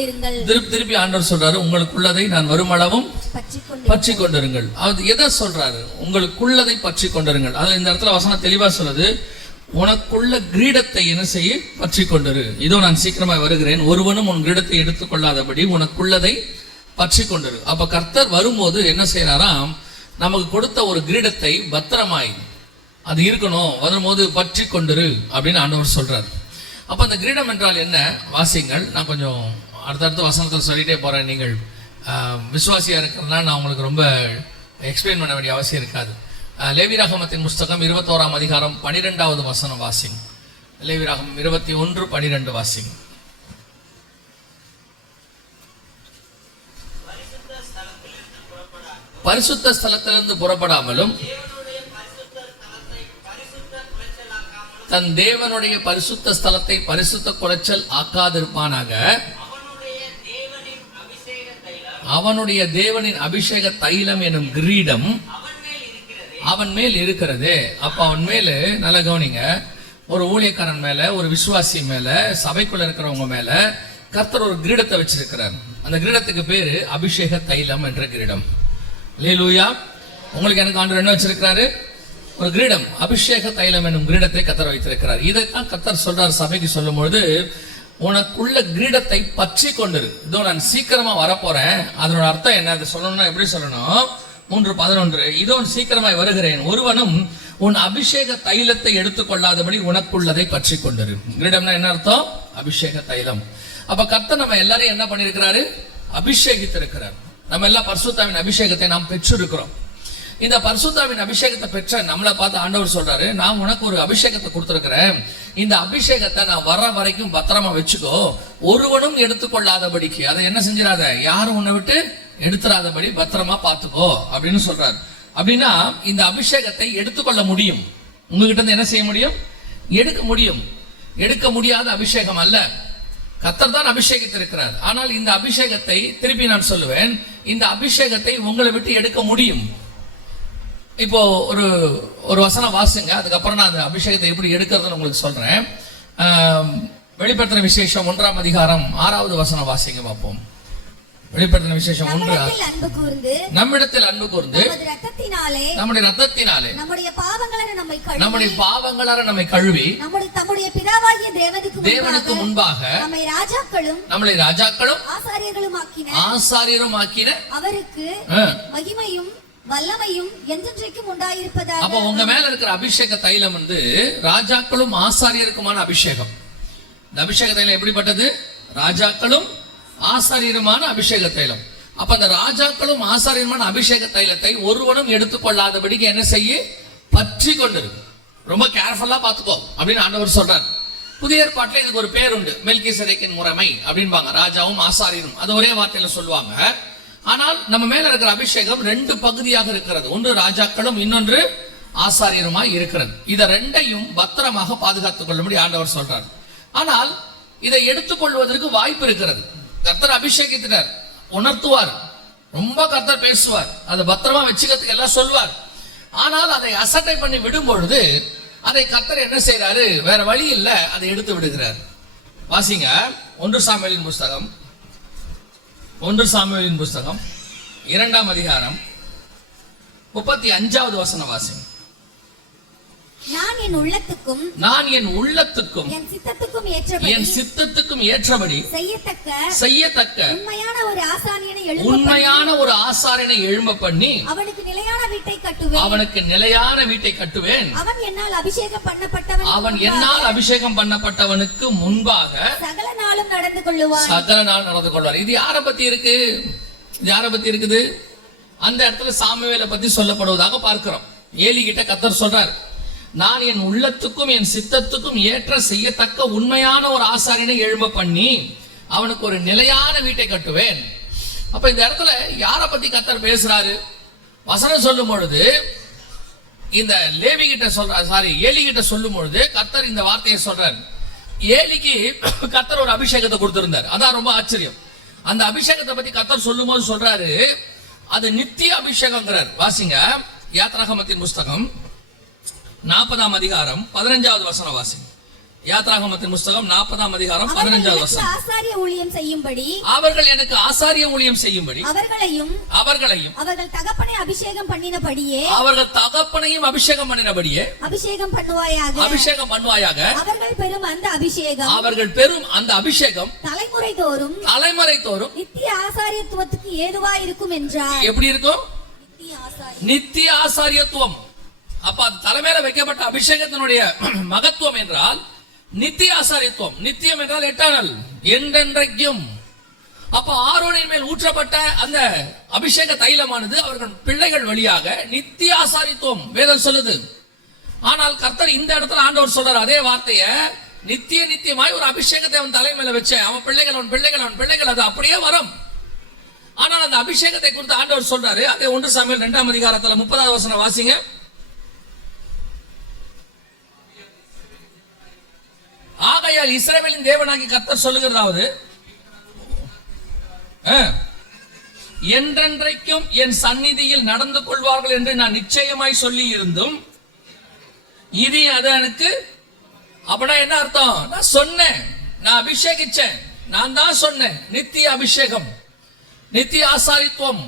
கொண்டிருங்கள். திருப்பி ஆண்டவர் சொல்றாரு, உங்களுக்குள்ளதை நான் வருமளவும் பற்றி கொண்டிருங்கள். அது எதை சொல்றாரு? உங்களுக்குள்ளதை பற்றி கொண்டிருங்கள். அது இந்த இடத்துல வசனம் தெளிவா சொல்லுது, உனக்குள்ள கிரீடத்தை என்ன செய்ய பற்றி கொண்டிரு. இதோ நான் சீக்கிரமாய் வருகிறேன், ஒருவனும் உன் கிரீடத்தை எடுத்துக்கொள்ளாதபடி உனக்குள்ளதை பற்றி கொண்டிரு. அப்ப கர்த்தர் வரும்போது என்ன செய்யறாராம், நமக்கு கொடுத்த ஒரு கிரீடத்தை பத்திரமாய் அது இருக்கணும், வரும்போது பற்றி கொண்டிரு அப்படின்னு ஆண்டவர் சொல்றாரு. அப்ப அந்த கிரீடம் என்றால் என்ன? வாசிங்கள். நான் கொஞ்சம் அடுத்தடுத்த வசனத்தில் சொல்லிட்டே போறேன். நீங்கள் விசுவாசியா இருக்கிறதுனால நான் உங்களுக்கு ரொம்ப எக்ஸ்பிளைன் பண்ண வேண்டிய அவசியம் இருக்காது. லேவியராகமத்தின் புஸ்தகம் 21ஆம் அதிகாரம் 12வது வசனம் வாசிங்க. லேவியராகமம் 21:12 வாசிங்க. பரிசுத்த ஸ்தலத்திலிருந்து புறப்படாமலும் தன் தேவனுடைய பரிசுத்த ஸ்தலத்தை பரிசுத்த குலைச்சல் ஆக்காதிருப்பானாக. அவனுடைய தேவனின் அபிஷேக தைலம் எனும் கிரீடம் அவன் மேல் இருக்கிறது. அப்ப அவன் மேல நல்ல கவனிங்க, ஒரு ஊழியக்காரன் மேல, ஒரு விசுவாசி மேல, சபைக்குள்ள இருக்கிறவங்க மேல கர்த்தர் ஒரு கிரீடத்தை வச்சிருக்கிறார். அந்த கிரீடத்துக்கு பேரு அபிஷேக தைலம் என்ற கிரீடம். அல்லேலூயா. உங்களுக்கு எனக்கு ஆண்டவர் என்ன வச்சிருக்கிறாரு? ஒரு கிரீடம், அபிஷேக தைலம் என்னும் கிரீடத்தை கர்த்தர் வைத்திருக்கிறார். இதைத்தான் கர்த்தர் சொல்றார் சபைக்கு சொல்லும் பொழுது, உனக்குள்ள கிரீடத்தை பற்றி கொண்டிரு. இதோ நான் சீக்கிரமா வரப்போறேன். அதனோட அர்த்தம் என்ன? அது சொல்லணும்னா எப்படி சொல்லணும்? 3:11 இதோ சீக்கிரமாய் வருகிறேன், ஒருவனும் உன் அபிஷேக தைலத்தை எடுத்துக்கொள்ளாதபடி உனக்குள்ளதை பற்றி கொண்டிரு. கிரீடம்னா என்ன அர்த்தம்? அபிஷேக தைலம். அப்ப கர்த்தர் நம்ம எல்லாரையும் என்ன பண்ணிருக்கிறாரு? அபிஷேகித்திருக்கிறார். நம்ம எல்லாம் பரிசுத்தாவின் அபிஷேகத்தை நாம் பெற்றிருக்கிறோம். இந்த பரிசுத்தாவின் அபிஷேகத்தை பெற்ற நம்மளை பார்த்து ஆண்டவர் சொல்றாரு, நான் உனக்கு ஒரு அபிஷேகத்தை கொடுத்திருக்கிறேன், இந்த அபிஷேகத்தை நான் வர வரைக்கும் பத்திரமா வச்சுக்கோ, ஒருவனும் எடுத்துக்கொள்ளாதபடிக்கு. அதை என்ன செஞ்சிடாத, யாரும் உன்னை விட்டு எடுத்துறாதபடி பத்திரமா பார்த்துக்கோ அப்படின்னு சொல்றாரு. அப்படின்னா இந்த அபிஷேகத்தை எடுத்துக்கொள்ள முடியும். உங்ககிட்ட இருந்து என்ன செய்ய முடியும்? எடுக்க முடியும். எடுக்க முடியாத அபிஷேகம் அல்ல, கர்த்தர் தான் அபிஷேகித்திருக்கிறார். ஆனால் இந்த அபிஷேகத்தை திருப்பி நான் சொல்லுவேன், இந்த அபிஷேகத்தை உங்களை விட்டு எடுக்க முடியும். இப்போ ஒரு வசனம் வாசுங்க, அதுக்கப்புறம் நான் அந்த அபிஷேகத்தை எப்படி எடுக்கிறதுன்னு உங்களுக்கு சொல்றேன். வெளிப்படுத்தின விசேஷம் 1ஆம் அதிகாரம் 6வது வசனம் வாசிங்க பார்ப்போம். வெளிப்படுத்தின விசேஷம் 1. நம்மிடத்தில் அன்பு கூர்ந்து நம்முடைய ரத்தத்தினாலே நம்முடைய பாவங்களார நம்மை கழுவி நம்முடைய பிதாவாகிய தேவனுக்கு முன்பாக நம்மளை ராஜாக்களும் ஆசாரியரும் ஆக்கின அவருக்கு மகிமையும் வல்லமையும் என்றென்றைக்கும் உண்டாயிருப்பதாக. அப்ப உங்க மேல இருக்கிற அபிஷேக தைலம் வந்து ராஜாக்களும் ஆசாரியருக்குமான அபிஷேகம். இந்த அபிஷேக தைலம் எப்படிப்பட்டது? ராஜாக்களும் ஆசாரியருமான அபிஷேக தைலம். அப்ப அந்த ராஜாக்களும் ஆசாரியருமான அபிஷேக தைலத்தை ஒருவனும் எடுத்துக்கொள்ளாதபடிக்கு என்ன செய்ய? பற்றி கொண்டிருக்கு. ரொம்ப கேர்ஃபுல்லா பாத்துக்கோ அப்படின்னு ஆண்டவர் சொல்றார். புதிய ஏற்பாட்டுல இதுக்கு ஒரு பேர் உண்டு, மெல்கிசேதேக்கின் முறைமை அப்படின்பாங்க. ராஜாவும் ஆசாரியரும் அது ஒரே வார்த்தையில சொல்லுவாங்க. ஆனால் நம்ம மேல இருக்கிற அபிஷேகம் 2 பகுதியாக இருக்கிறது. ஒன்று ராஜாக்களும், இன்னொன்று ஆசாரியருமாய் இருக்கிறது. இதை 2ஐயும் பத்திரமாக பாதுகாத்துக் கொள்ளும்படி ஆண்டவர் சொல்றார். ஆனால் இதை எடுத்துக்கொள்வதற்கு வாய்ப்பு இருக்கிறது. கர்த்தர் அபிஷேகித்தார், உணர்த்துவார், ரொம்ப கர்த்தர் பேசுவார், அதை பத்திரமா வச்சுக்கிறதுக்கு எல்லாம் சொல்வார். ஆனால் அதை அசட்டை பண்ணி விடும் பொழுது அதை கர்த்தர் என்ன செய்யறாரு? வேற வழி இல்லை, அதை எடுத்து விடுகிறார். வாசிங்க 1 சாமுவேலின் புஸ்தகம் 2ஆம் அதிகாரம் 35வது வசனம் வாசிங்க. நான் என் உள்ளத்துக்கும் என் சித்தத்துக்கும் ஏற்றபடி செய்யத்தக்க உண்மையான ஒரு ஆசாரியனை எழும்ப பண்ணி அவனுக்கு நிலையான வீட்டை கட்டுவேன். அவன் என்னால் அபிஷேகம் பண்ணப்பட்டவனுக்கு முன்பாக சகல நாளும் நடந்து கொள்வார். இது யாரை பத்தி இருக்கு? இருக்குது? அந்த இடத்துல சாமுவேலை பத்தி சொல்லப்படுவதாக பார்க்கிறோம். ஏலி கிட்ட கர்த்தர் சொல்றார், நான் என் உள்ளத்துக்கும் என் சித்தத்துக்கும் ஏற்ற செய்யத்தக்க உண்மையான ஒரு ஆசாரியனை எழும்ப பண்ணி அவனுக்கு ஒரு நிலையான வீட்டை கட்டுவேன். அப்ப இந்த இடத்துல யாரை பத்தி கர்த்தர் பேசுறாரு? வசனம் சொல்லும் பொழுது இந்த லேவி கிட்ட ஏலி கிட்ட சொல்லும் பொழுது கர்த்தர் இந்த வார்த்தையை சொல்றார். ஏலிக்கு கர்த்தர் ஒரு அபிஷேகத்தை கொடுத்திருந்தார். அதான் ரொம்ப ஆச்சரியம். அந்த அபிஷேகத்தை பத்தி கர்த்தர் சொல்லும் போது சொல்றாரு, அது நித்திய அபிஷேகம்ங்கிறார். வாசிங்க யாத்ராகமத்தின் புஸ்தகம் 40ஆம் அதிகாரம் 15வது வசனம் வாசிங்க. யாத்ராகமத்தின் புஸ்தகம் 40ஆம் அதிகாரம் 15வது வசனம். ஆசாரிய ஊழியம் செய்யும்படி அவர்கள் எனக்கு ஆசாரிய ஊழியம் செய்யும்படி அவர்களையும் அவர்கள் தகப்பனை அபிஷேகம் பண்ணினபடியே அபிஷேகம் பண்ணினபடியே அபிஷேகம் பண்ணுவாயாக. அவர்கள் பெறும் அந்த அபிஷேகம் தலைமுறை தோறும் நித்திய ஆசாரியத்துவத்துக்கு ஏதுவா இருக்கும் என்றார். எப்படி இருக்கும்? நித்திய ஆசாரியத்துவம். அப்ப அது தலைமையில வைக்கப்பட்ட அபிஷேகத்தினுடைய மகத்துவம் என்றால் நித்திய ஆசாரியத்துவம். நித்தியம் என்றால் எட்டர்னல், என்றென்றைக்கும். அப்ப ஆரோனின் மேல் ஊற்றப்பட்ட அந்த அபிஷேக தைலமானது அவர்கள் பிள்ளைகள் வழியாக நித்திய ஆசாரியத்துவம் வேதம் சொல்லுது. ஆனால் கர்த்தர் இந்த இடத்துல ஆண்டவர் சொல்றார் அதே வார்த்தைய, நித்தியமாய் ஒரு அபிஷேகத்தை அவன் தலைமையில வச்ச அவன் பிள்ளைகள் அது அப்படியே வரும். ஆனால் அந்த அபிஷேகத்தை குறித்து ஆண்டவர் சொல்றாரு. அதே 1 சாமுவேல் 2ஆம் அதிகாரத்துல 30வது வசனம் வாசிங்க. ஆகையால் இஸ்ரவேலின் தேவனாகி கர்த்தர் சொல்லுகிறதாவது, என்றென்றைக்கும் என் சந்நிதியில் நடந்து கொள்வார்கள் என்று நான் நிச்சயமாய் சொல்லி இருந்தும் இது எனக்கு அப்படின்னா என்ன அர்த்தம்? நான் சொன்னேன், நான் அபிஷேகிச்சேன், நான் தான் சொன்னேன். நித்திய அபிஷேகம், நித்திய ஆசாரித்துவம்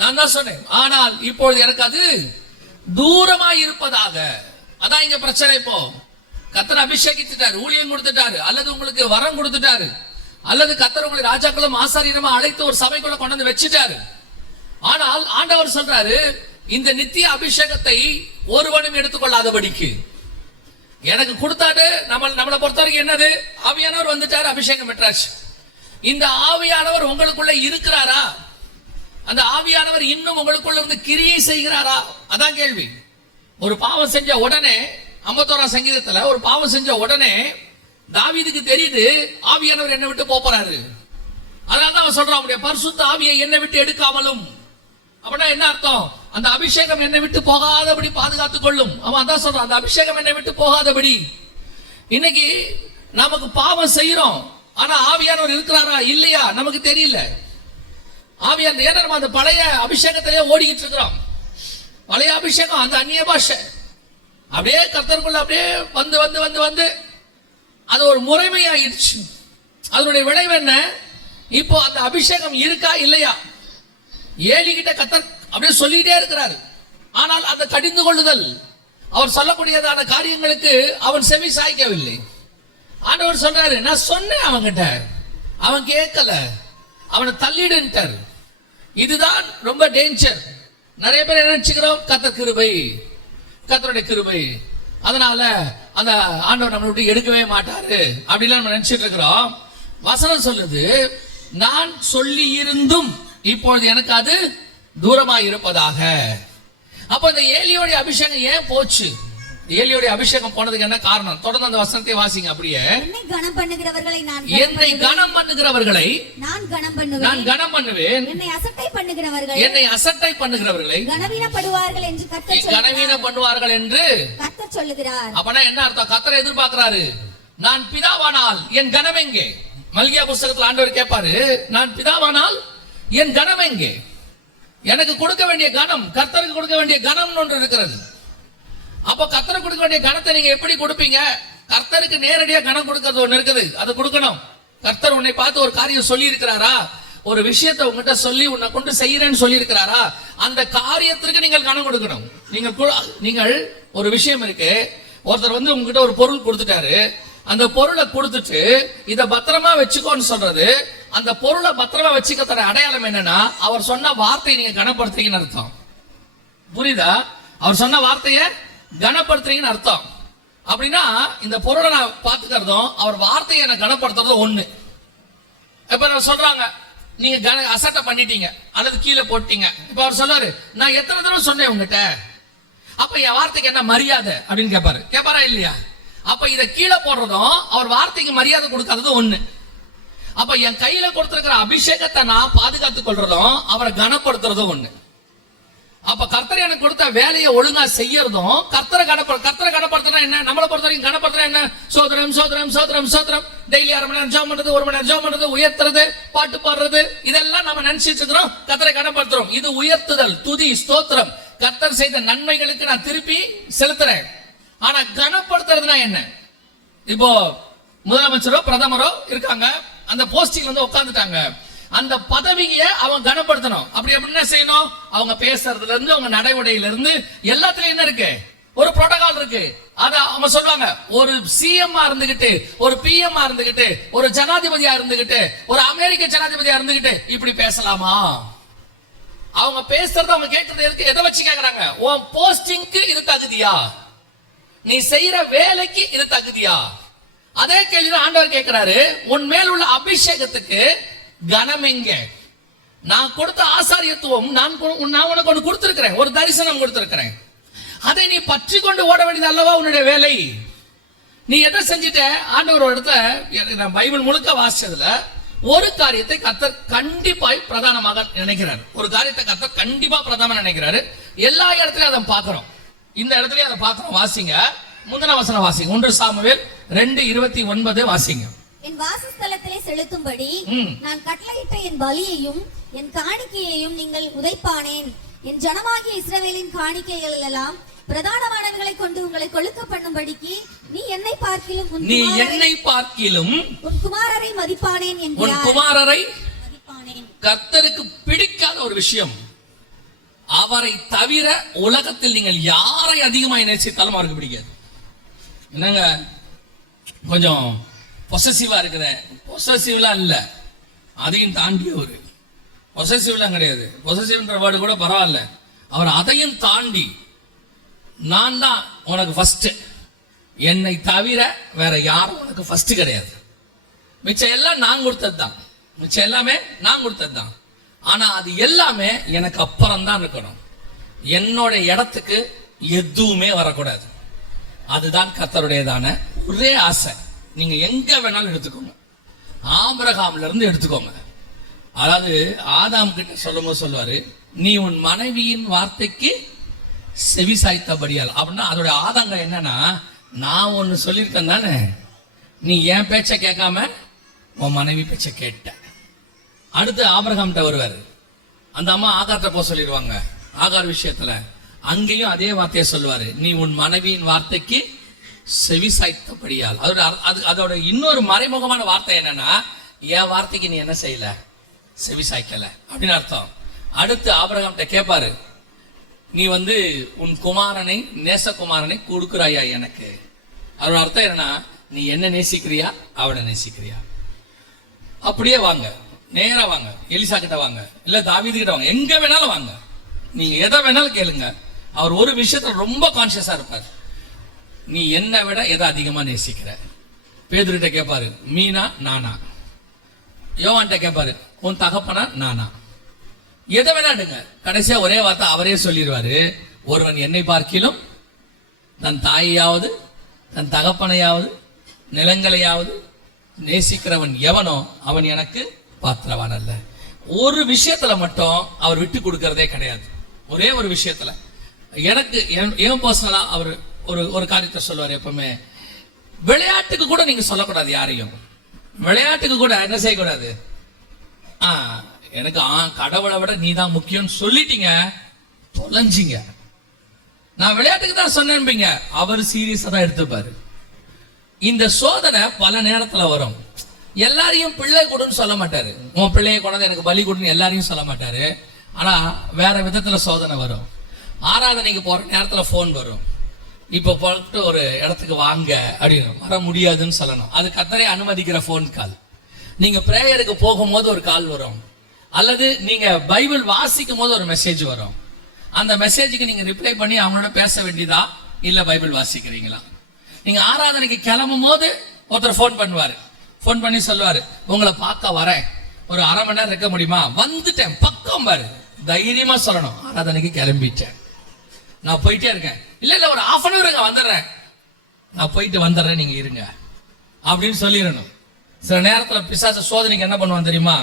நான் தான் சொன்னேன். ஆனால் இப்பொழுது எனக்கு அது தூரமாய் இருப்பதாக. அதான் இங்க பிரச்சனை. இப்போ கர்த்தர் அபிஷேகித்துட்டாரு, ஊழியம் கொடுத்துட்டாரு, அல்லது உங்களுக்கு வரம் கொடுத்துட்டாரு, அல்லது கர்த்தர் உங்களை ராஜாக்களும் ஆசாரியமா அழைத்து ஒரு சபைக்குள்ள கொண்டு வந்து வச்சுட்டாரு. ஆனால் ஆண்டவர் சொல்றாரு, இந்த நித்திய அபிஷேகத்தை ஒருவனும் எடுத்துக்கொள்ளாதபடிக்கு எனக்கு கொடுத்தாரு. நம்மளை பொறுத்த வரைக்கும் என்னது? ஆவியானவர் வந்துட்டாரு, அபிஷேகம் பெற்றாச்சு. இந்த ஆவியானவர் உங்களுக்குள்ள இருக்கிறாரா? அந்த ஆவியானவர் இன்னும் உங்களுக்குள்ள இருந்து கிரியை செய்கிறாரா? அதான் கேள்வி. ஒரு பாவம் செஞ்ச உடனே 51ஆம் சங்கீதத்துல ஒரு பாவம் செஞ்ச உடனே தாவீதுக்கு தெரியுது ஆவியானவர் என்னை விட்டு போறாரு. அதனால அவன் சொல்றான், அவருடைய பரிசுத்த ஆவியை என்னை விட்டு எடுக்காமலும். அப்படின்னா என்ன அர்த்தம்? அந்த அபிஷேகம் என்னை விட்டு போகாதபடி பாதுகாத்துக் கொள்ளும். அவன் அதான் சொல்றான், அந்த அபிஷேகம் என்னை விட்டு போகாதபடி. இன்னைக்கு நமக்கு பாவம் செய்யறோம், ஆனா ஆவியானவர் இருக்கிறாரா இல்லையா நமக்கு தெரியல. ஆவியானவர் ஏன்னா நம்ம அந்த பழைய அபிஷேகத்திலேயே ஓடிக்கிட்டு இருக்கிறோம். பழைய அபிஷேகம் அந்த அந்நிய பாஷை அப்படியே கர்த்தருக்குள்ள அப்படியே வந்து வந்து வந்து வந்து அது ஒரு முறைமையாயிடுச்சு. அதனுடைய விளைவு என்ன? இப்போ அந்த அபிஷேகம் இருக்கா இல்லையா? ஏலிகிட்ட கர்த்தர் அப்படியே சொல்லிட்டே இருக்கிறாரு. ஆனால் அந்த கடிந்து கொள்ளுதல், அவர் சொல்லக்கூடியதான காரியங்களுக்கு அவன் செவி சாய்க்கவில்லை. ஆண்டவர் சொல்றாரு, நான் சொன்னேன் அவன்கிட்ட, அவன் கேட்கல, அவனை தள்ளிடுன்ட்டார். இதுதான் ரொம்ப டேஞ்சர். நிறைய பேர் என்ன நினைச்சுக்கிறோம்? கர்த்தர் கிருபை, கர்த்தருடைய கிருபை, அதனால அந்த ஆண்டவர் நம்மளை விட்டு எடுக்கவே மாட்டாரு அப்படிலாம் நம்ம நினைச்சிட்டு இருக்கிறோம். வசனம் சொல்லுது, நான் சொல்லி இருந்தும் இப்பொழுது எனக்கு அது தூரமாய் இருப்பதாக. அப்ப இந்த ஏலியோடைய அபிஷேகம் ஏன் போச்சு? ஏலியோடைய அபிஷேகம் போனதுக்கு என்ன காரணம்? தொடர்ந்து அந்த வசனத்தை வாசிங்க. அப்படியே என்னை கனம் பண்ணுகிறவர்களை நான் கனம் பண்ணுவேன், என்னை அசட்டை பண்ணுகிறவர்களை கனவீனப்படுவார்கள் என்று கர்த்தர் சொல்லுகிறார். அப்பனா என்ன அர்த்தம்? கர்த்தர் எதிர்பார்க்கிறாரு, நான் பிதாவானால் என் கனம் எங்கே? மல்கியா புஸ்தகத்தில் ஆண்டவர் கேட்பாரு, நான் பிதாவானால் என் கனம் எங்கே? எனக்கு கொடுக்க வேண்டிய கனம், கர்த்தருக்கு கொடுக்க வேண்டிய கனம் ஒன்று இருக்கிறது. அப்ப கர்த்தருக்கு கொடுக்க வேண்டிய கனத்தை நீங்க எப்படி கொடுப்பீங்க? கர்த்தருக்கு நேரடியா கனம் கொடுக்கிறது ஒண்ணு இருக்குது, அது கொடுக்கணும். கர்த்தர் உன்னை பார்த்து ஒரு காரியம் சொல்லி இருக்கிறாரா, ஒரு விஷயத்தை உங்ககிட்ட சொல்லி உன்னை கொண்டு செய்யறேன்னு சொல்லி இருக்கிறாரா, அந்த காரியத்திற்கு நீங்கள் கனம் கொடுக்கணும். நீங்கள் ஒரு விஷயம் இருக்கு, ஒருத்தர் வந்து உங்ககிட்ட ஒரு பொருள் கொடுத்துட்டாரு, அந்த பொருளை கொடுத்துட்டு இத பத்திரமா வச்சுக்கோன்னு சொல்றது, அந்த பொருளை பத்திரமா வச்சுக்கிற அடையாளம் என்னன்னா, அவர் சொன்ன வார்த்தையை நீங்க கனப்படுத்துறீங்கன்னு அர்த்தம். புரியுதா? அவர் சொன்ன வார்த்தையை கனப்படுத்துறீங்கன்னு அர்த்தம். அப்படின்னா இந்த பொருளை நான் பார்த்துக்கிறதும் அவர் வார்த்தையை எனக்கு கனப்படுத்துறதும் ஒண்ணு. இப்ப நான் சொல்றாங்க, நீங்க அசட்டை பண்ணிட்டீங்க அல்லது கீழே போட்டீங்க. இப்ப அவர் சொல்றாரு, நான் எத்தனை தடவை சொன்னேன் உங்ககிட்ட, அப்ப என் வார்த்தைக்கு என்ன மரியாதை அப்படின்னு கேட்பாரா இல்லையா? அப்ப இதை கீழே போடுறதும் அவர் வார்த்தைக்கு மரியாதை கொடுக்காததும் ஒண்ணு. அப்ப என் கையில கொடுத்திருக்கிற அபிஷேகத்தை நான் பாதுகாத்துக் கொள்றதும் அவரை கனப்படுத்துறதும் ஒண்ணு. அப்ப கர்த்தர் எனக்கு கொடுத்த வேலையை ஒழுங்கா செய்யறதும் கர்த்தரை கனப்படுத்துறா என்ன? நம்மளை பொறுத்த வரைக்கும் கனப்படுத்துறா என்ன? சோதரம் சோதரம் சோதரம் சோதரம், டெய்லி 1/2 மணி நேரம் ஜெபம் பண்றது, 1 மணி நேரம் ஜெபம் பண்றது, உயர்த்துறது, பாட்டு பாடுறது, இதெல்லாம் நம்ம நினைச்சிட்டு இருக்கிறோம் கர்த்தரை கனப்படுத்துறோம். இது உயர்த்துதல், துதி, ஸ்தோத்திரம். கர்த்தர் செய்த நன்மைகளுக்கு நான் திருப்பி செலுத்துறேன். ஆனா கனப்படுத்துறதுனா என்ன? இப்போ முதலமைச்சரோ பிரதமரோ இருக்காங்க, அந்த போஸ்டிங்ல வந்து உட்கார்ந்துட்டாங்க. அந்த பதவியை அவங்க கனப்படுத்தணும். அப்படி என்ன செய்யணும்? அவங்க பேசுறதுல இருந்து, அவங்க நடைமுறையில இருந்து எல்லாத்துலயும் என்ன இருக்கு? ஒரு புரோட்டோகால் இருக்கு. அத அவங்க சொல்லுவாங்க, ஒரு சிஎம் இருந்துகிட்டு, ஒரு பிஎம் இருந்துகிட்டு, ஒரு ஜனாதிபதியா இருந்துகிட்டு, ஒரு அமெரிக்க ஜனாதிபதியா இருந்துகிட்டு இப்படி பேசலாமா? அவங்க பேசுறது, அவங்க கேட்கறது இருக்கு. எதை வச்சு கேக்குறாங்க? உன் போஸ்டிங்க்கு இது தகுதியா? நீ செய்யற வேலைக்கு இது தகுதியா? அதே கேள்வி ஆண்டவர் கேட்கிறாரு, உன் மேல் உள்ள அபிஷேகத்துக்கு கனம் எங்க? நான் கொடுத்த ஆசாரியத்துவம், நான் உனக்கு ஒன்று கொடுத்திருக்கிறேன், ஒரு தரிசனம் கொடுத்திருக்கிறேன். அதை நீ பற்றி கொண்டு ஓட வேண்டியது அல்லவா உன்னுடைய வேலை? நீ எதை செஞ்சிட்ட? ஆண்டவர் ஒரு இடத்துல பைபிள் முழுக்க வாசிச்சதுல ஒரு காரியத்தை கர்த்தர் கண்டிப்பாய் பிரதானமாக நினைக்கிறார். ஒரு காரியத்தை கர்த்தர் கண்டிப்பா பிரதானமா நினைக்கிறாரு. எல்லா இடத்துலயும் அதை பார்க்கிறோம். இந்த இடத்துலயும் அதை பார்க்கிறோம். வாசிங்க, முந்தின வசனம் வாசிங்க. 1 சாமுவேல் 2:29 வாசிங்க. என் வாசஸ்தலத்திலே செலுத்தும்படி நான் கட்டளையிட்ட என் பலியையும் என் காணிக்கையையும் நீங்கள் உதைப்பானேன். என் ஜனமாகிய இஸ்ரவேலின் காணிக்கைகள் எல்லாம் பிரதானமானவர்களை கொண்டு உங்களை கொழுக்க பண்ணும்படிக்கு நீ என்னை பார்க்கிலும் உன் குமாரரை மதிப்பானேன் என்கிறார். உன் குமாரரை மதிப்பானேன். கர்த்தருக்கு பிடிக்காத ஒரு விஷயம், அவரை தவிர உலகத்தில் நீங்கள் யாரை அதிகமாக நேசித்தாலும் அவருக்கு பிடிக்காது. என்னங்க கொஞ்சம் பொசசிவா இருக்கிற? பொசசிவ்லாம் இல்ல, அதையும் தாண்டி ஒரு பொசசிவ்லாம் கிடையாது. பொசசிவ்ன்ற வேர்டு கூட பரவாயில்ல. அவர் அதையும் தாண்டி, நான் தான் உனக்கு ஃபர்ஸ்ட், என்னை தவிர வேற யாரும் உனக்கு ஃபர்ஸ்ட் கிடையாது. மிச்சம் எல்லாம் நான் கொடுத்தது தான், மிச்சம் எல்லாமே நான் கொடுத்தது தான். ஆனா அது எல்லாமே எனக்கு அப்புறம் தான் இருக்கணும். என்னோட இடத்துக்கு எதுவுமே வரக்கூடாது. அதுதான் கர்த்தருடையதான ஒரே ஆசை. நீங்க எங்க வேணாலும் எடுத்துக்கோங்க, ஆபிரகாம்ல இருந்து எடுத்துக்கோங்க. அதாவது ஆதாம் கிட்ட சொல்லும் போது சொல்லுவாரு, நீ உன் மனைவியின் வார்த்தைக்கு செவி சாய்த்தபடியால். அப்படின்னா அதோட ஆதாங்க என்னன்னா, நான் ஒன்னு சொல்லியிருக்கேன் தானே, நீ என் பேச்ச கேட்காம உன் மனைவி பேச்ச கேட்ட. அடுத்து ஆபிரகாம்கிட்ட வருவாரு, அந்த அம்மா ஆகார்ட்ட போக சொல்லிடுவாங்க. ஆகார் விஷயத்துல அங்கேயும் அதே வார்த்தையை சொல்லுவாரு, நீ உன் மனைவியின் வார்த்தைக்கு செவி சாய்த்தபடியால். அதோட இன்னொரு மறைமுகமான வார்த்தை என்னன்னா, என் வார்த்தைக்கு நீ என்ன செய்யல, செவி சாய்க்கல அப்படின்னு அர்த்தம். அடுத்து ஆபிரகாம்கிட்ட கேட்பாரு, நீ வந்து உன் குமாரனை, நேசகுமாரனை கொடுக்குறாயா எனக்கு? அதோட அர்த்தம் என்னன்னா, நீ என்ன நேசிக்கிறியா, அவனை நேசிக்கிறியா? அப்படியே வாங்க, நேரா வாங்க, எலிசா கிட்ட வாங்க, இல்ல தாவீது கிட்ட வாங்க, எங்க வேணாலும் வாங்க, நீங்க எதை வேணாலும் கேளுங்க. அவர் ஒரு விஷயத்துல ரொம்ப கான்சியஸா இருப்பார், நீ என்னை விட எதை அதிகமா நேசிக்கிற? பேதுருகிட்ட கேட்பாரு, மீனா நானா? யோவான்கிட்ட கேட்பாரு, உன் தகப்பனா நானா? எதை வேணாடுங்க, கடைசியா ஒரே வார்த்தை அவரே சொல்லிடுவாரு, ஒருவன் என்னை பார்க்கிலும் தன் தாயையாவது தன் தகப்பனையாவது நிலங்களையாவது நேசிக்கிறவன் எவனோ அவன் எனக்கு பாத்திரவான் அல்ல. ஒரு விஷயத்துல மட்டும் அவர் விட்டு கொடுக்கறதே கிடையாது. ஒரே ஒரு விஷயத்துல எனக்கு ஏன் பர்சனலா அவர் ஒரு காரியத்தை சொல்லுவார் எப்பவுமே, விளையாட்டுக்கு கூட நீங்க சொல்லக்கூடாது யாரையும். விளையாட்டுக்கு கூட என்ன செய்யக்கூடாது, எனக்கு கடவுளை விட நீ தான் முக்கியம் சொல்லிட்டீங்க, தொலைஞ்சிங்க. நான் விளையாட்டுக்கு தான் சொன்னேன்பீங்க, அவர் சீரியஸா தான் எடுத்துப்பாரு. இந்த சோதனை பல நேரத்துல வரும். எல்லாரையும் பிள்ளை கொடுன்னு சொல்ல மாட்டாரு, உன் பிள்ளையை கொண்டாந்து எனக்கு பலி கொடுன்னு எல்லாரையும் சொல்ல மாட்டாரு. ஆனா வேற விதத்துல சோதனை வரும். ஆராதனைக்கு போற நேரத்துல போன் வரும், இப்ப போட்டு ஒரு இடத்துக்கு வாங்க அப்படின்னு, வர முடியாதுன்னு சொல்லணும். அது கர்த்தரே அனுமதிக்கிற போன் கால். நீங்க பிரேயருக்கு போகும்போது ஒரு கால் வரும், அல்லது நீங்க பைபிள் வாசிக்கும் போது ஒரு மெசேஜ் வரும். அந்த மெசேஜுக்கு நீங்க ரிப்ளை பண்ணி அவங்களோட பேச வேண்டியதா, இல்ல பைபிள் வாசிக்கிறீங்களா? நீங்க ஆராதனைக்கு கிளம்பும் போது ஒருத்தர் போன் பண்ணுவாரு, போன் பண்ணி சொல்லுவாரு, உங்களை பார்க்க வரேன், ஒரு அரை மணி நேரம் இருக்க முடியுமா? வந்துட்டேன், பக்கம் பாரு. தைரியமா சொல்லணும், ஆராதனைக்கு கிளம்பிட்டேன், நான் போயிட்டே இருக்கேன். இல்ல ஒரு half an hour வந்துடுறேன், நான் போயிட்டு வந்துடுறேன், நீங்க இருங்க அப்படின்னு சொல்லிடணும். சில நேரத்துல பிசாசு சோதனைக்கு என்ன பண்ணுவான் தெரியுமா?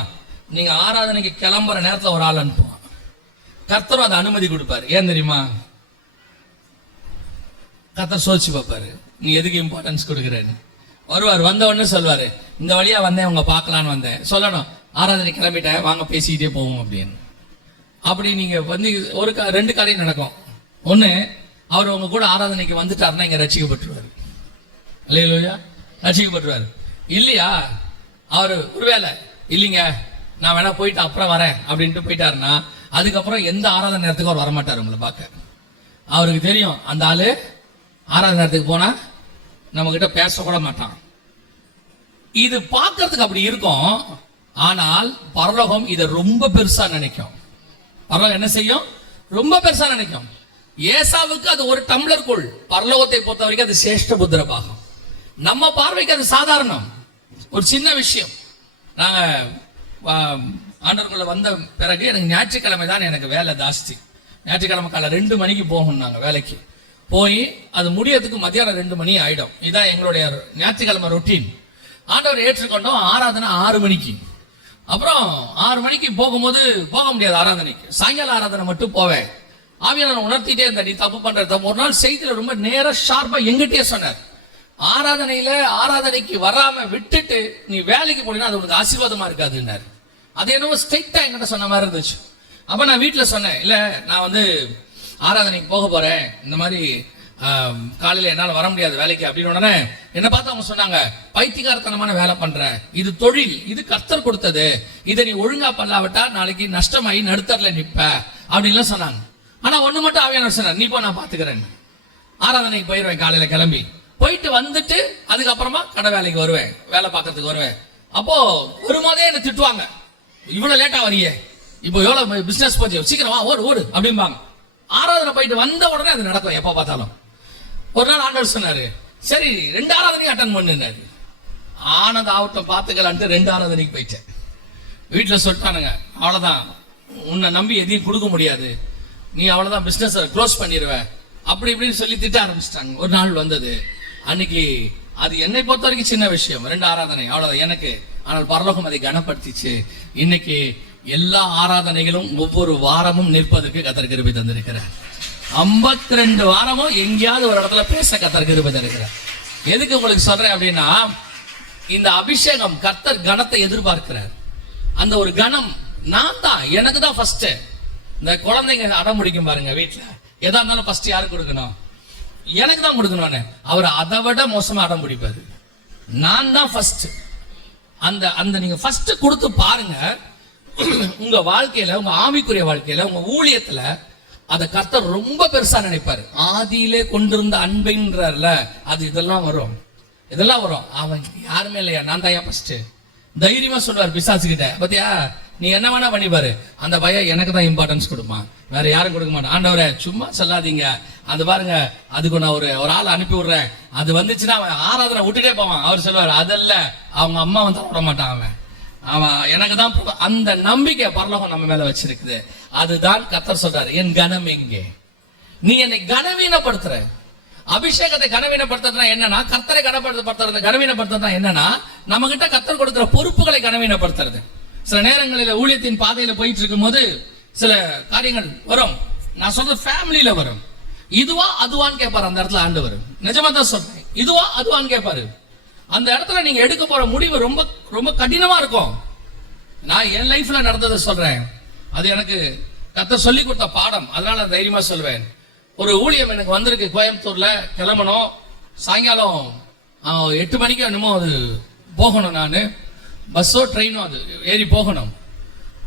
நீங்க ஆராதனைக்கு கிளம்புற நேரத்துல ஒரு ஆள் அனுப்புவான். கர்த்தரும் அதை அனுமதி கொடுப்பாரு. ஏன் தெரியுமா? கர்த்தர் சோதிச்சு பார்ப்பாரு, நீ எதுக்கு இம்பார்ட்டன்ஸ் கொடுக்குறேன்னு. வருவார், வந்த உடனே சொல்வாரு, இந்த வழியா வந்தேன், உங்க பார்க்கலான்னு வந்தேன். சொல்லணும், ஆராதனை கிளம்பிட்டேன், வாங்க பேசிக்கிட்டே போவோம் அப்படின்னு. அப்படி நீங்க வந்து ஒரு ரெண்டு காரியம் நடக்கும். ஒண்ணு, அவர் உங்க கூட ஆராதனைக்கு வந்துட்டாருன்னா இங்க ரட்சிக்கப்பட்டுருவாரு. அல்லேலூயா. ரட்சிக்கப்பட்டுருவாரு. இல்லையா அவரு ஒருவேளை இல்லைங்க நான் வேணா போயிட்டு அப்புறம் வரேன் அப்படின்ட்டு போயிட்டாருன்னா அதுக்கப்புறம் எந்த ஆராதனை நேரத்துக்கு அவர் வரமாட்டார் உங்களை பார்க்க. அவருக்கு தெரியும் அந்த ஆளு ஆராதனை நேரத்துக்கு போனா நம்ம கிட்ட பேசக்கூட மாட்டான். இது பார்க்கறதுக்கு அப்படி இருக்கும். ஆனால் பரலோகம் இதை ரொம்ப பெருசா நினைக்கும். பரலோகம் என்ன செய்யும்? ரொம்ப பெருசா நினைக்கும். ஏசாவுக்கு அது ஒரு டம்ளர் கூழ், பரலோகத்தை பொறுத்த வரைக்கும் அது சேஷ்ட புத்திர பாகம். நம்ம பார்வைக்கு அது சாதாரணம், ஒரு சின்ன விஷயம். நாங்க ஆண்டவர்களை வந்த பிறகு எனக்கு ஞாயிற்றுக்கிழமை தான் எனக்கு வேலை ஜாஸ்தி. ஞாயிற்றுக்கிழமை காலை 2 மணிக்கு போகணும். நாங்கள் வேலைக்கு போய் அது முடியறதுக்கு மத்தியானம் 2 மணி ஆயிடும். இதான் எங்களுடைய ஞாயிற்றுக்கிழமை ரொட்டீன். ஆண்டவர் ஏற்றுக்கொண்டோம். ஆராதனை 6 மணிக்கு. அப்புறம் 6 மணிக்கு போகும்போது போக முடியாது ஆராதனைக்கு. சாயங்கால ஆராதனை மட்டும் போவேன். ஆவியானவர் உணர்த்திட்டே இருந்தா நீ தப்பு பண்ற. ஒரு நாள் செய்தியில ரொம்ப நேர ஷார்ப்பா எங்கிட்டே சொன்னார், ஆராதனைக்கு வராம விட்டுட்டு நீ வேலைக்கு போனீங்கன்னா அது உனக்கு ஆசீர்வாதமா இருக்காதுன்னாரு. அது என்னவோ ஸ்ட்ரைட்டா என்கிட்ட சொன்ன மாதிரி இருந்துச்சு. அப்ப நான் வீட்டுல சொன்னேன், இல்ல நான் வந்து ஆராதனைக்கு போக போறேன், இந்த மாதிரி காலையில என்னால வர முடியாது வேலைக்கு அப்படின்னு. உடனே என்ன பார்த்து அவங்க சொன்னாங்க, பைத்தியக்காரத்தனமான வேலை பண்ற, இது தொழில், இது கர்த்தர் கொடுத்தது, இதை நீ ஒழுங்கா பண்ணாவிட்டா நாளைக்கு நஷ்டமாயி நடுத்தரல நிப்ப அப்படின்லாம் சொன்னாங்க. ஆனா ஒண்ணு மட்டும் ஆவியானவர் சொன்னார், நீ போ நான் பாத்துக்கிறேன். ஆராதனைக்கு போயிடுவேன், காலையில கிளம்பி போயிட்டு வந்துட்டு அதுக்கப்புறமா கடை வேலைக்கு வருவேன், வேலை பார்க்கறதுக்கு வருவேன். அப்போ வரும்போதே என்ன திட்டுவாங்க, இவ்வளவு லேட்டா வரியே, இப்போ எவ்வளவு பிசினஸ் போச்சு, சீக்கிரமா ஓடு ஓடு அப்படிம்பாங்க. ஆராதனை போயிட்டு வந்த உடனே அது நடக்கும் எப்ப பார்த்தாலும். ஒரு நாள் ஆண்டவர் சொன்னாரு, சரி 2 ஆராதனையும் அட்டன் பண்ணுனாரு. ஆனது ஆவட்டம் பார்த்துக்கலான்ட்டு 2 ஆராதனைக்கு போயிட்டேன். வீட்டுல சொல்லிட்டானுங்க, அவ்வளவுதான் உன்னை நம்பி எதையும் கொடுக்க முடியாது, நீ அவ்வளவுதான் பிசினஸ் க்ளோஸ் பண்ணிடுவ அப்படி இப்படின்னு சொல்லி திட்ட ஆரம்பிச்சிட்டாங்க. ஒரு நாள் வந்தது அன்னைக்கு, அது என்னை பொறுத்த வரைக்கும் சின்ன விஷயம், 2 ஆராதனை அவ்வளவுதான் எனக்கு. ஆனால் பரலோகம் அதை கனப்படுத்திச்சு. இன்னைக்கு எல்லா ஆராதனைகளும் ஒவ்வொரு வாரமும் நிற்பதற்கு கர்த்தர் கிருபை தந்திருக்கிறார். 52 வாரமும் எங்கேயாவது ஒரு இடத்துல பேச கர்த்தர் கிருபை தந்திருக்கிறார். எதுக்கு உங்களுக்கு சொல்றேன் அப்படின்னா, இந்த அபிஷேகம் கர்த்தர் கனத்தை எதிர்பார்க்கிறார். அந்த ஒரு கணம் நான் தான், எனக்கு தான் ஃபர்ஸ்ட். இந்த குழந்தைங்க அடம் முடிக்கும் பாருங்க வீட்டுல, எதா இருந்தாலும் ஃபர்ஸ்ட் யாருக்கு கொடுக்கணும்? எனக்கு தான் கொடுக்கணும். அவர் அதை விட மோசமா அடம் பிடிப்பாரு. நான் தான் ஃபர்ஸ்ட். அந்த அந்த நீங்க ஃபர்ஸ்ட் கொடுத்து பாருங்க, உங்க வாழ்க்கையில, உங்க ஆவிக்குரிய வாழ்க்கையில, உங்க ஊழியத்துல அதை கர்த்தர் ரொம்ப பெருசா நினைப்பாரு. ஆதியிலே கொண்டிருந்த அன்பைன்றல அது இதெல்லாம் வரும், இதெல்லாம் வரும். அவன் யாருமே இல்லையா, நான் தான் ஃபர்ஸ்ட் தைரியமா சொல்றாரு பிசாசு கிட்ட. பாத்தியா நீ என்ன வேணா பண்ணிப்பாரு, அந்த பையன் எனக்கு தான் இம்பார்ட்டன்ஸ் கொடுமா, வேற யாரும் கொடுக்க மாட்டேன். ஆண்டவரே சும்மா சொல்லாதீங்க, அது பாருங்க அதுக்கு நான் ஒரு ஆள் அனுப்பி விடுறேன், அது வந்துச்சுன்னா அவன் ஆராதனை விட்டுட்டே போவான். அவர் சொல்லுவாரு, அதல்ல அவங்க அம்மா வந்து விட மாட்டான், அவன் எனக்கு தான். அந்த நம்பிக்கை பரலோகம் நம்ம மேல வச்சிருக்குது. அதுதான் கர்த்தர் சொல்றாரு, என் கனம் எங்கே? நீ என்னை கனவீனப்படுத்துற. அபிஷேகத்தை கனவீனப்படுத்துறதுனா என்னன்னா, கர்த்தரை கனப்படுத்துறது. கனவீனப்படுத்துறதுனா என்னன்னா, நம்ம கிட்ட கர்த்தர் கொடுக்கிற பொறுப்புகளை கனவீனப்படுத்துறது. சில நேரங்களில் ஊழியத்தின் பாதையில போயிட்டு இருக்கும் போது சில காரியங்கள் வரும். நான் சொல்ற ஃபேமிலியில வரும். இதுவா அதுவான்னு கேட்பாரு அந்த இடத்துல ஆண்டவர். நிஜமா தான் சொல்றேன், இதுவா அதுவான்னு கேட்பாரு. அந்த இடத்துல நீங்க எடுக்க போற முடிவு ரொம்ப ரொம்ப கடினமா இருக்கும். நான் என் லைஃப்ல நடந்ததை சொல்றேன், அது எனக்கு கர்த்தர் சொல்லி கொடுத்த பாடம், அதனால தைரியமா சொல்லுவேன். ஒரு ஊழியம் எனக்கு வந்திருக்கு, கோயம்புத்தூர்ல கிளம்பணும், சாயங்காலம் 8 மணிக்கு என்னமோ அது போகணும். நான் பஸ்ஸோ ட்ரெயினோ அது ஏறி போகணும்.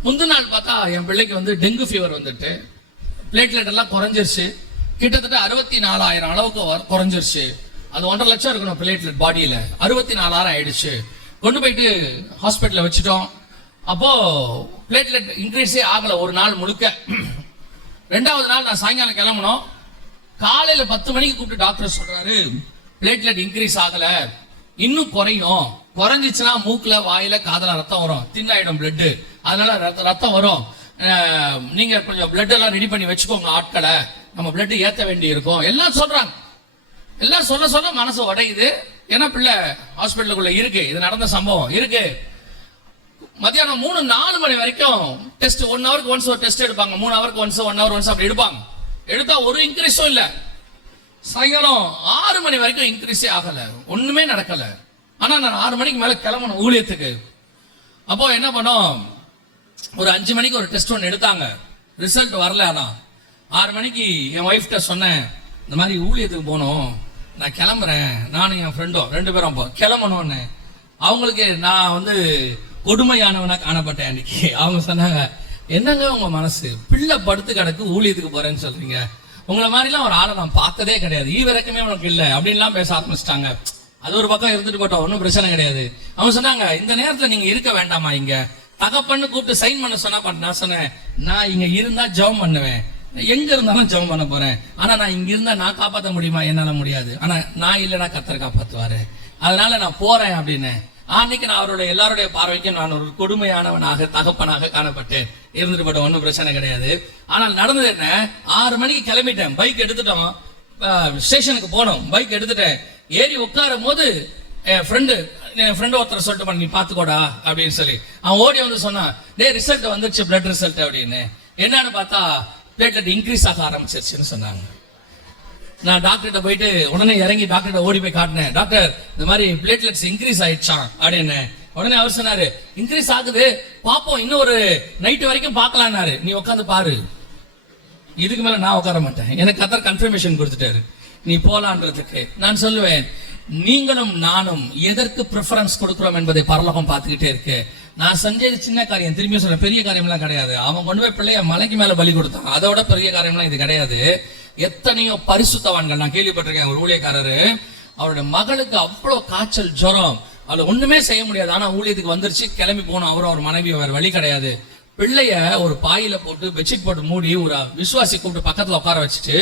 முந்தின நாள் பார்த்தா என் பிள்ளைக்கு வந்து டெங்கு ஃபீவர் வந்துட்டு பிளேட்லெட் எல்லாம் குறைஞ்சிருச்சு. கிட்டத்தட்ட 64,000 அளவுக்கு குறைஞ்சிருச்சு. அது 1.5 லட்சம் இருக்கணும் பிளேட்லெட் பாடியில, 64,000 ஆயிடுச்சு. கொண்டு போயிட்டு ஹாஸ்பிட்டல்ல வச்சுட்டோம். அப்போ பிளேட்லெட் இன்க்ரீஸே ஆகல ஒரு நாள் முழுக்க. 2வது நாள் நான் சாயங்காலம் கிளம்பணும். காலையில 10 மணிக்கு கூப்பிட்டு டாக்டர் சொல்றாரு, பிளேட்லெட் இன்க்ரீஸ் ஆகல, இன்னும் குறையும், குறைஞ்சிச்சுன்னா மூக்குல வாயில காதல ரத்தம் வரும், தின்னாயிடும் பிளட், அதனால ரத்தம் வரும், நீங்க கொஞ்சம் பிளட் எல்லாம் ரெடி பண்ணி வச்சுக்கோங்க ஆட்களை, நம்ம பிளட் ஏத்த வேண்டி இருக்கும் எல்லாம் சொல்றாங்க. எல்லாம் சொல்ல மனசு உடையுது. ஏன்னா பிள்ளை ஹாஸ்பிட்டலுக்குள்ள இருக்கு, இது நடந்த சம்பவம் இருக்கு. மத்தியானம் 3-4 மணி வரைக்கும் டெஸ்ட், 1 ஹவருக்கு ஒன்ஸ் ஒரு டெஸ்ட் எடுப்பாங்க, 3 ஹவருக்கு ஒன்ஸ் 1 ஹவர் ஒன்ஸ் அப்படி எடுப்பாங்க. எடுத்தா ஒரு இன்க்ரீஸும் இல்ல. சாயங்காலம் 6 மணி வரைக்கும் இன்க்ரீஸே ஆகல, ஒண்ணுமே நடக்கல. ஆனா நான் 6 மணிக்கு மேல கிளம்பணும் ஊழியத்துக்கு. அப்போ என்ன பண்ணோம், ஒரு 5 மணிக்கு ஒரு டெஸ்ட் ஒன்று எடுத்தாங்க, ரிசல்ட் வரல. ஆனா 6 மணிக்கு என் ஒய்ஃப்ட சொன்னேன், இந்த மாதிரி ஊழியத்துக்கு போனோம், நான் கிளம்புறேன், நானும் என் ஃப்ரெண்டும் 2 பேரும் கிளம்பணும்னு. அவங்களுக்கு நான் வந்து கொடுமையானவனா காணப்பட்டேன் அன்னைக்கு. அவங்க சொன்னாங்க, என்னங்க உங்க மனசு, பிள்ளை படுத்து கிடக்கு ஊழியத்துக்கு போறேன்னு சொல்றீங்க, உங்களை மாதிரிலாம் ஒரு ஆளை நான் பார்த்ததே கிடையாது, ஈவரக்கமே உனக்கு இல்லை அப்படின்லாம் பேச ஆரம்பிச்சிட்டாங்க. அது ஒரு பக்கம் இருந்துட்டு போட்டோம், ஒன்றும் பிரச்சனை கிடையாது. அவங்க சொன்னாங்க, இந்த நேரத்துல நீங்க இருக்க வேண்டாமா, இங்க தகப்பன்னு கூப்பிட்டு சைன் பண்ண சொன்னா. நான் சொன்னேன், நான் இங்க இருந்தா ஜெபம் பண்ணுவேன், எங்க இருந்தாலும் ஜெபம் பண்ண போறேன். ஆனா நான் இங்க இருந்தா நான் காப்பாற்ற முடியுமா, என்னால முடியாது. ஆனா நான் இல்லைன்னா கர்த்தர் காப்பாத்துவாரு, அதனால நான் போறேன் அப்படின்னு. அன்னைக்கு நான் அவருடைய எல்லாருடைய பார்வைக்கும் நான் ஒரு கொடுமையானவனாக தகப்பனாக காணப்பட்டேன். இருந்துட்டு போட்டோம், ஒன்றும் பிரச்சனை கிடையாது. ஆனால் நடந்தது என்ன, 6 மணிக்கு கிளம்பிட்டேன், பைக் எடுத்துட்டோம், ஸ்டேஷனுக்கு போனோம், பைக் எடுத்துட்டேன். ஏறி உட்காரும் போது என் ஃப்ரெண்டு ஒருத்தர் சொல்லிட்டு, நீ பாத்துக்கோடா அப்படின்னு சொல்லி அவன் ஓடி வந்து சொன்னான், டே ரிசல்ட் வந்துருச்சு, பிளட் ரிசல்ட் அப்படின்னு. என்னன்னு பார்த்தா பிளேட்லெட் இன்க்ரீஸ் ஆக ஆரம்பிச்சிருச்சுன்னு சொன்னாங்க. நான் டாக்டர்கிட்ட போயிட்டு உடனே இறங்கி டாக்டர்கிட்ட ஓடி போய் காட்டினேன், டாக்டர் இந்த மாதிரி பிளேட்லெட்ஸ் இன்க்ரீஸ் ஆயிடுச்சான் அப்படின்னு. உடனே அவர் சொன்னாரு, இன்க்ரீஸ் ஆகுது, பாப்போம், இன்னும் ஒரு நைட்டு வரைக்கும் பார்க்கலான்னாரு. நீ உட்காந்து பாரு, இதுக்கு மேல நான் உட்கார மாட்டேன், எனக்கு கர்த்தர் கன்ஃபர்மேஷன் கொடுத்துட்டாரு நீ போலான்றதுக்கு. நான் சொல்லுவேன், நீங்களும் நானும் எதற்கு ப்ரிஃபரன்ஸ் கொடுக்கிறோம் என்பதை பரலோகம் பார்த்துக்கிட்டே இருக்கு. நான் செஞ்சது சின்ன காரியம், திரும்பியும் சொல்ல, பெரிய காரியம்லாம் கிடையாது. அவன் கொண்டு போய் பிள்ளைய மலைக்கு மேல பலி கொடுத்தான், அதோட பெரிய காரியம்லாம் இது கிடையாது. எத்தனையோ பரிசுத்தவான்கள், நான் கேள்விப்பட்டிருக்கேன், ஒரு ஊழியக்காரரு அவருடைய மகளுக்கு அவ்வளவு காய்ச்சல், ஜுரம், அதுல ஒண்ணுமே செய்ய முடியாது. ஆனா ஊழியத்துக்கு வந்துருச்சு, கிளம்பி போனோம். அவரும் அவர் மனைவி, வேற வழி கிடையாது. பிள்ளைய ஒரு பாயில போட்டு பெட்ஷீட் போட்டு மூடி ஒரு விசுவாசி கூப்பிட்டு பக்கத்துல உட்கார வச்சுட்டு,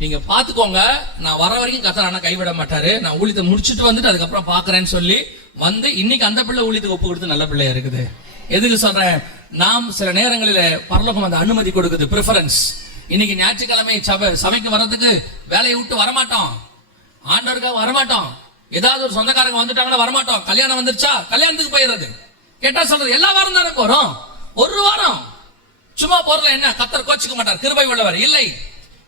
நீங்க பாத்துக்கோங்க, நான் வர வரைக்கும் கர்த்தர் ஆனா கைவிட மாட்டாரு, நான் ஊழியத்தை முடிச்சுட்டு வந்துட்டு அதுக்கப்புறம் பாக்குறேன்னு சொல்லி வந்து இன்னைக்கு அந்த பிள்ளை ஊழியத்துக்கு ஒப்பு கொடுத்து நல்ல பிள்ளையா இருக்குது. எதுக்கு சொல்றேன், நாம் சில நேரங்களில பரலோகம் அந்த அனுமதி கொடுக்குது, ப்ரிஃபரன்ஸ். இன்னைக்கு ஞாயிற்றுக்கிழமை சபைக்கு வர்றதுக்கு வேலையை விட்டு வரமாட்டோம், ஆண்டவருக்காக வரமாட்டோம், ஏதாவது ஒரு சொந்தக்காரங்க வந்துட்டாங்கன்னா வரமாட்டோம், கல்யாணம் வந்துருச்சா கல்யாணத்துக்கு போயிடுறது. கேட்டா சொல்றது எல்லா வாரம் தானே போறோம், ஒரு வாரம் சும்மா போறதுல என்ன கர்த்தர் கோச்சிக்க மாட்டார், கிருபை உள்ளவர் இல்லை.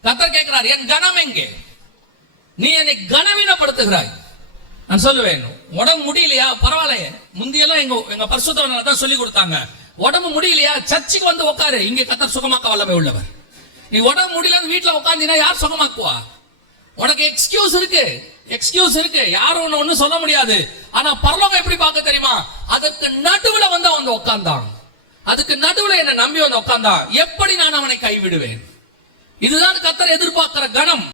கர்த்தர் கேட்கிறார், என் கனம் எங்கே, நீ என்னை கனவீனப்படுத்துகிறாய். நான் சொல்லுவேன், உடம்பு முடியலையா பரவாயில்லையே, முந்தியெல்லாம் எங்க பரிசுத்தவனால தான் சொல்லி கொடுத்தாங்க, உடம்பு முடியலையா சர்ச்சுக்கு வந்து உட்காரு, இங்கே கர்த்தர் சுகமாக்க வல்லமை உள்ளவர். நீ உடம்பு முடியலன்னு வீட்டுல உட்காந்தீங்கன்னா யார் சுகமாக்குவா? உனக்கு எக்ஸ்கியூஸ் இருக்கு, யாரும் ஒண்ணு சொல்ல முடியாது. ஆனா பரலோகம் எப்படி பார்க்க தெரியுமா, அதற்கு நடுவுல வந்து உட்கார்ந்தான், அதுக்கு நடுவுல என்ன நம்பி வந்து உட்கார்ந்தான், எப்படி நான் அவனை கைவிடுவேன்? இதுதான் கர்த்தர் எதிர்பார்க்கிற கணம்.